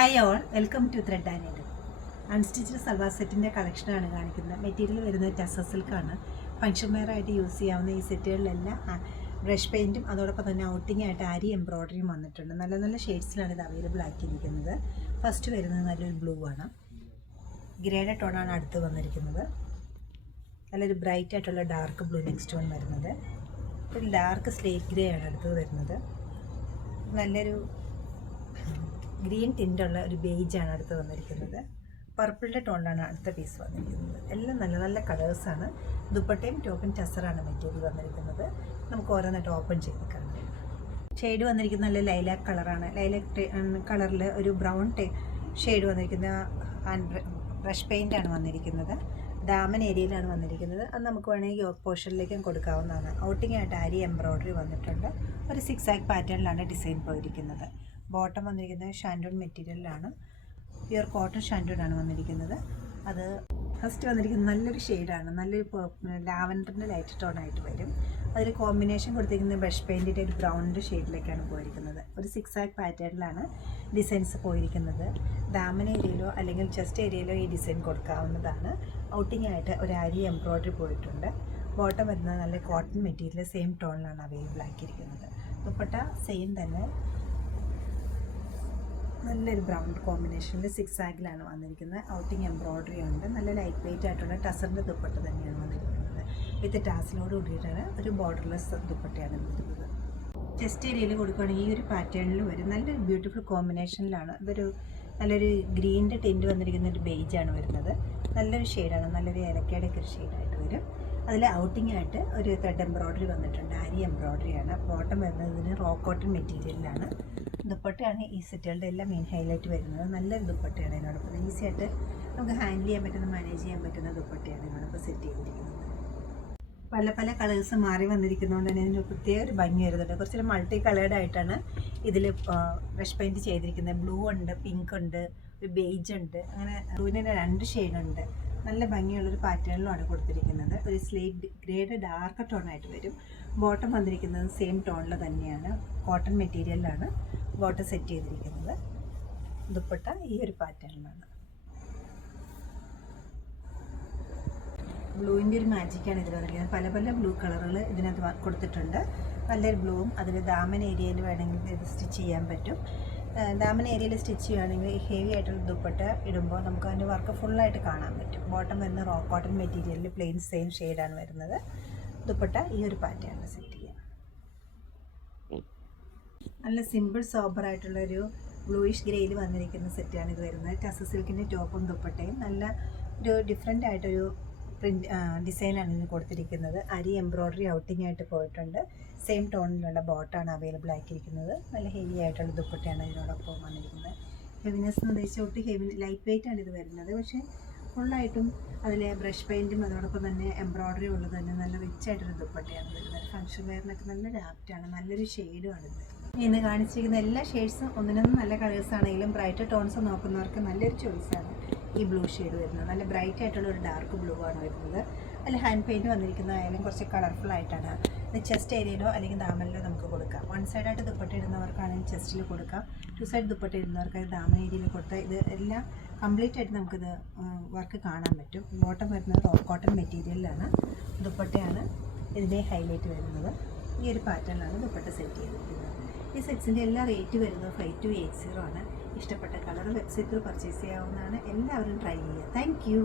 Hi all, welcome to thread and needle. Unstitched salwar സെറ്റിൻ്റെ കളക്ഷനാണ് കാണിക്കുന്നത്. മെറ്റീരിയൽ വരുന്നത് ടസർ സിൽക്കാണ്. ഫംഗ്ഷൻ വെയറായിട്ട് യൂസ് ചെയ്യാവുന്ന ഈ സെറ്റുകളിലെല്ലാം ബ്രഷ് പെയിൻറ്റും അതോടൊപ്പം തന്നെ ഔട്ടിംഗ് ആയിട്ട് ആരി എംബ്രോയ്ഡറിയും വന്നിട്ടുണ്ട്. നല്ല നല്ല ഷെയ്ഡ്സിലാണ് ഇത് അവൈലബിൾ ആക്കിയിരിക്കുന്നത്. ഫസ്റ്റ് വരുന്നത് നല്ലൊരു ബ്ലൂ ആണ്. ഗ്രേഡ് ടോണാണ് അടുത്ത് വന്നിരിക്കുന്നത്. നല്ലൊരു ബ്രൈറ്റ് ആയിട്ടുള്ള ഡാർക്ക് ബ്ലൂ നെക്സ്റ്റ് വൺ വരുന്നത്. ഒരു ഡാർക്ക് സ്ലേറ്റ് ഗ്രേ ആണ് അടുത്തത് വരുന്നത്. നല്ലൊരു ഗ്രീൻ ടിൻ്റുള്ള ഒരു ബേജാണ് അടുത്ത് വന്നിരിക്കുന്നത്. പർപ്പിളിൻ്റെ ടോണിലാണ് അടുത്ത പീസ് വന്നിരിക്കുന്നത്. എല്ലാം നല്ല നല്ല കളേഴ്സാണ്. ദുപ്പട്ടയും ടോപ്പും ടസറാണ് മെറ്റീരിയൽ വന്നിരിക്കുന്നത്. നമുക്ക് ഓരോന്നായിട്ട് ഓപ്പൺ ചെയ്ത് കാണാം. ഷെയ്ഡ് വന്നിരിക്കുന്ന നല്ല ലൈലാക്ക് കളറാണ്. ലൈലാക്ക് കളറിൽ ഒരു ബ്രൗൺ ഷെയ്ഡ് വന്നിരിക്കുന്ന ബ്രഷ് പെയിൻ്റാണ് വന്നിരിക്കുന്നത്. ഡാമൻ ഏരിയയിലാണ് വന്നിരിക്കുന്നത്. അത് നമുക്ക് വേണമെങ്കിൽ യോക്ക് പോർഷനിലേക്കും കൊടുക്കാവുന്നതാണ്. ഔട്ടിംഗ് ആയിട്ട് ആരി എംബ്രോയ്ഡറി വന്നിട്ടുണ്ട്. ഒരു സിക്സ് ആക്ക് പാറ്റേണിലാണ് ഡിസൈൻ പോയിരിക്കുന്നത്. ബോട്ടം വന്നിരിക്കുന്നത് ഷാൻഡൂൺ മെറ്റീരിയലിലാണ്. പ്യുർ കോട്ടൺ ഷാൻഡൂൺ ആണ് വന്നിരിക്കുന്നത്. അത് ഫസ്റ്റ് വന്നിരിക്കുന്നത് നല്ലൊരു ഷെയ്ഡാണ്. നല്ലൊരു ലാവൻഡറിൻ്റെ ലൈറ്റ് ടോണായിട്ട് വരും. അതിൽ കോമ്പിനേഷൻ കൊടുത്തിരിക്കുന്നത് ബ്രഷ് പെയിൻറ്റിൻ്റെ ഒരു ബ്രൗണിൻ്റെ ഷെയ്ഡിലേക്കാണ് പോയിരിക്കുന്നത്. ഒരു സിക്സ് ആക്ക് പാറ്റേണിലാണ് ഡിസൈൻസ് പോയിരിക്കുന്നത്. ദാമൻ ഏരിയയിലോ അല്ലെങ്കിൽ ചെസ്റ്റ് ഏരിയയിലോ ഈ ഡിസൈൻ കൊടുക്കാവുന്നതാണ്. ഔട്ടിംഗ് ആയിട്ട് ഒരു ആരി എംബ്രോയ്ഡറി പോയിട്ടുണ്ട്. ബോട്ടം വരുന്നത് നല്ല കോട്ടൺ മെറ്റീരിയൽ സെയിം ടോണിലാണ് അവൈലബിൾ ആക്കിയിരിക്കുന്നത്. ദുപ്പട്ട സെയിം തന്നെ നല്ലൊരു ബ്രൗൺ കോമ്പിനേഷനിൽ സിക്സ് ആക്കിലാണ് വന്നിരിക്കുന്നത്. ഔട്ടിംഗ് എംബ്രോയ്ഡറി ഉണ്ട്. നല്ല ലൈറ്റ് വെയിറ്റ് ആയിട്ടുള്ള ടസറിൻ്റെ ദുപ്പട്ട തന്നെയാണ് വന്നിരിക്കുന്നത്. വിത്ത് ടാസിലോട് കൂടിയിട്ടാണ് ഒരു ബോർഡർലെസ് ദുപ്പട്ടയാണ് വരുന്നത്. ചെസ്റ്റ് ഏരിയയിൽ കൊടുക്കുകയാണെങ്കിൽ ഈ ഒരു പാറ്റേണിൽ വരും. നല്ലൊരു ബ്യൂട്ടിഫുൾ കോമ്പിനേഷനിലാണ്. ഇതൊരു നല്ലൊരു ഗ്രീനിൻ്റെ ടിൻറ്റ് വന്നിരിക്കുന്ന ഒരു ബേജാണ് വരുന്നത്. നല്ലൊരു ഷെയ്ഡാണ്. നല്ലൊരു ഏലക്കയുടെ ഒക്കെ ഒരു ഷെയ്ഡായിട്ട് വരും. അതിൽ ഔട്ടിംഗ് ആയിട്ട് ഒരു ത്രെഡ് എംബ്രോയ്ഡറി വന്നിട്ടുണ്ട്. ആരി എംബ്രോയ്ഡറിയാണ്. ബോട്ടം വരുന്നതിന് റോ കോട്ടൺ മെറ്റീരിയലിലാണ്. ദുപ്പട്ടയാണ് ഈ സെറ്റുകളുടെ എല്ലാം മെയിൻ ഹൈലൈറ്റ് വരുന്നത്. നല്ലൊരു ദുപ്പട്ടയാണ്. ഇതിനോടൊപ്പം ഈസി ആയിട്ട് നമുക്ക് ഹാൻഡിൽ ചെയ്യാൻ പറ്റുന്ന, മാനേജ് ചെയ്യാൻ പറ്റുന്ന ദുപ്പട്ടയാണ് ഇതിനോടൊപ്പം സെറ്റ് ചെയ്തിരിക്കുന്നത്. പല പല കളേഴ്സ് മാറി വന്നിരിക്കുന്നതുകൊണ്ട് തന്നെ ഇതിന് പ്രത്യേക ഒരു ഭംഗി വരുന്നുണ്ട്. കുറച്ചൊരു മൾട്ടി കളേർഡ് ആയിട്ടാണ് ഇതിൽ ബ്രഷ് പെയിൻറ്റ് ചെയ്തിരിക്കുന്നത്. ബ്ലൂ ഉണ്ട്, പിങ്ക് ഉണ്ട്, ഒരു ബേജ് ഉണ്ട്. അങ്ങനെ ബ്ലൂവിന് 2 ഷെയ്ഡുണ്ട്. നല്ല ഭംഗിയുള്ളൊരു പാറ്റേണിലുമാണ് കൊടുത്തിരിക്കുന്നത്. ഒരു സ്ലേറ്റ് ഗ്രേഡ് ഡാർക്ക് ടോണായിട്ട് വരും. ബോട്ടം വന്നിരിക്കുന്നത് സെയിം ടോണിൽ തന്നെയാണ്. കോട്ടൺ മെറ്റീരിയലിലാണ് ബോട്ടം സെറ്റ് ചെയ്തിരിക്കുന്നത്. ദുപ്പട്ട ഈ ഒരു പാറ്റേണിലാണ്. ബ്ലൂവിൻ്റെ ഒരു മാജിക്കാണ് ഇതിൽ വന്നിരിക്കുന്നത്. പല പല ബ്ലൂ കളറുകൾ ഇതിനകത്ത് കൊടുത്തിട്ടുണ്ട്. നല്ലൊരു ബ്ലൂവും അതിൽ ദാമൻ ഏരിയയിൽ വേണമെങ്കിൽ ഇത് സ്റ്റിച്ച് ചെയ്യാൻ പറ്റും. ദാമൻ ഏരിയയിൽ സ്റ്റിച്ച് ചെയ്യുകയാണെങ്കിൽ ഹെവി ആയിട്ടുള്ള ദുപ്പട്ട ഇടുമ്പോൾ നമുക്ക് അതിൻ്റെ വർക്ക് ഫുള്ളായിട്ട് കാണാൻ പറ്റും. ബോട്ടം വരുന്ന റോ കോട്ടൺ മെറ്റീരിയലിൽ പ്ലെയിൻ സെയിം ഷെയ്ഡാണ് വരുന്നത്. ദുപ്പട്ട ഈ ഒരു പാറ്റേണിൽ സെറ്റ് ചെയ്യാം. നല്ല സിമ്പിൾ സോബറായിട്ടുള്ളൊരു ബ്ലൂയിഷ് ഗ്രേയിൽ വന്നിരിക്കുന്ന സെറ്റാണ് ഇത് വരുന്നത്. ടസർ സിൽക്കിൻ്റെ ടോപ്പും ദുപ്പട്ടയും നല്ല ഒരു ഡിഫറെൻ്റ് ആയിട്ടൊരു പ്രിൻ്റ് ഡിസൈനാണ് ഇതിന് കൊടുത്തിരിക്കുന്നത്. അരി എംബ്രോയ്ഡറി ഔട്ടിംഗ് ആയിട്ട് പോയിട്ടുണ്ട്. സെയിം ടോണിലുള്ള ബോട്ടാണ് അവൈലബിൾ ആക്കിയിരിക്കുന്നത്. നല്ല ഹെവി ആയിട്ടുള്ള ദുപ്പട്ടയാണ് ഇതിനോടൊപ്പം വന്നിരിക്കുന്നത്. ഹെവിനെസ് എന്ന് ഉദ്ദേശിച്ച് ഒട്ടും ഹെവി ലൈറ്റ് വെയിറ്റ് ആണ് ഇത് വരുന്നത്. പക്ഷേ ഫുള്ളായിട്ടും അതിൽ ബ്രഷ് പെയിൻറ്റും അതോടൊപ്പം തന്നെ എംബ്രോയ്ഡറി ഉള്ളത് തന്നെ നല്ല റിച്ച് ആയിട്ടൊരു ദുപ്പട്ടയാണ് വരുന്നത്. ഫംഗ്ഷൻ വെയറിനൊക്കെ നല്ലൊരു ആപ്റ്റാണ്. നല്ലൊരു ഷെയ്ഡുമാണ് ഇത്. ഇന്ന് കാണിച്ചിരിക്കുന്ന എല്ലാ ഷെയ്ഡ്സും ഒന്നിനൊന്നും നല്ല കളേഴ്സ് ആണെങ്കിലും ബ്രൈറ്റ് ടോൺസ് നോക്കുന്നവർക്ക് നല്ലൊരു ചോയ്സാണ് ഈ ബ്ലൂ ഷെയ്ഡ് വരുന്നത്. നല്ല ബ്രൈറ്റ് ആയിട്ടുള്ള ഒരു ഡാർക്ക് ബ്ലൂ ആണ് വരുന്നത്. അതിൽ ഹാൻഡ് പെയിൻറ്റ് വന്നിരിക്കുന്നതായാലും കുറച്ച് കളർഫുൾ ആയിട്ടാണ്. ഇത് ചെസ്റ്റ് ഏരിയയിലോ അല്ലെങ്കിൽ ദാമനിലോ നമുക്ക് കൊടുക്കാം. 1 സൈഡായിട്ട് ദുപ്പട്ട ഇടുന്നവർക്കാണെങ്കിൽ ചെസ്റ്റിൽ കൊടുക്കാം. 2 സൈഡ് ദുപ്പട്ട ഇടുന്നവർക്ക് ദാമൻ ഏരിയയിൽ കൊടുത്താൽ ഇത് എല്ലാം കംപ്ലീറ്റ് ആയിട്ട് നമുക്കിത് വർക്ക് കാണാൻ പറ്റും. ബോട്ടം വരുന്നത് റോ കോട്ടൺ മെറ്റീരിയലിലാണ്. ദുപ്പട്ടയാണ് ഇതിൻ്റെ ഹൈലൈറ്റ് വരുന്നത്. ഈ ഒരു പാറ്റേണിലാണ് ദുപ്പട്ട സെറ്റ് ചെയ്തിരിക്കുന്നത്. ഈ സെറ്റ്സിൻ്റെ എല്ലാ റേറ്റ് വരുന്നത് 5280 ആണ്. ഇഷ്ടപ്പെട്ട കളർ വെബ്സൈറ്റിൽ പർച്ചേസ് ചെയ്യാവുന്നതാണ്. എല്ലാവരും ട്രൈ ചെയ്യുക. Thank you.